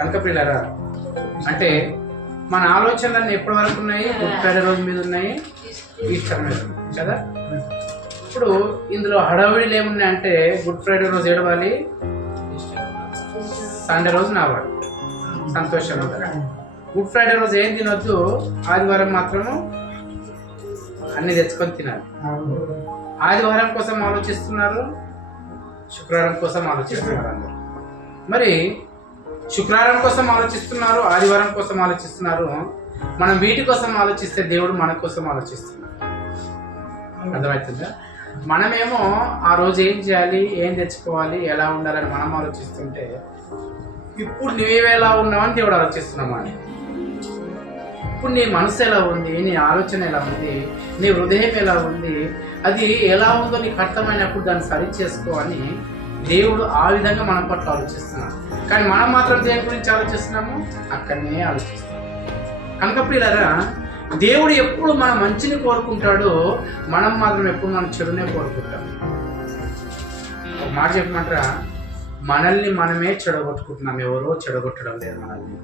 కనుక పిల్లరా, అంటే మన ఆలోచనలన్నీ ఎప్పటి వరకు ఉన్నాయి? గుడ్ ఫ్రైడే రోజు మీద ఉన్నాయి, ఈస్టర్ మీద ఉన్నాయి కదా. ఇప్పుడు ఇందులో హడావిడిలు ఏమున్నాయంటే, గుడ్ ఫ్రైడే రోజు ఏడవాలి, సండే రోజు నావాలి, సంతోషం ఉంటుంది. గుడ్ ఫ్రైడే రోజు ఏం తినొద్దు, ఆదివారం మాత్రము అన్ని తెచ్చుకొని తినాలి. ఆదివారం కోసం ఆలోచిస్తున్నారు, శుక్రవారం కోసం ఆలోచిస్తున్నారు అందరు. మరి శుక్రవారం కోసం ఆలోచిస్తున్నారు, ఆదివారం కోసం ఆలోచిస్తున్నారు. మనం వీటి కోసం ఆలోచిస్తే దేవుడు మన కోసం ఆలోచిస్తున్నాడు. అర్థమవుతుందా? మనమేమో ఆ రోజు ఏం చేయాలి, ఏం తెచ్చుకోవాలి, ఎలా ఉండాలని మనం ఆలోచిస్తుంటే, ఇప్పుడు నువ్వేలా ఉన్నావని దేవుడు ఆలోచిస్తున్నావు అని. ఇప్పుడు నీ మనసు ఎలా ఉంది, నీ ఆలోచన ఎలా ఉంది, నీ హృదయం ఎలా ఉంది, అది ఎలా ఉందో నీకు అర్థమైనప్పుడు దాన్ని సరి చేసుకో అని దేవుడు ఆ విధంగా మన పట్ల ఆలోచిస్తున్నాడు. కానీ మనం మాత్రం దేని గురించి ఆలోచిస్తున్నాము? అక్కడనే ఆలోచిస్తున్నాం. కనుక ప్రియులారా, దేవుడు ఎప్పుడు మన మంచిని కోరుకుంటాడో, మనం మాత్రం ఎప్పుడు మన చెడునే కోరుకుంటాం. ఒక మాట చెప్పమంటారా, మనల్ని మనమే చెడగొట్టుకుంటున్నాం, ఎవరో చెడగొట్టడం లేదు మనల్ని.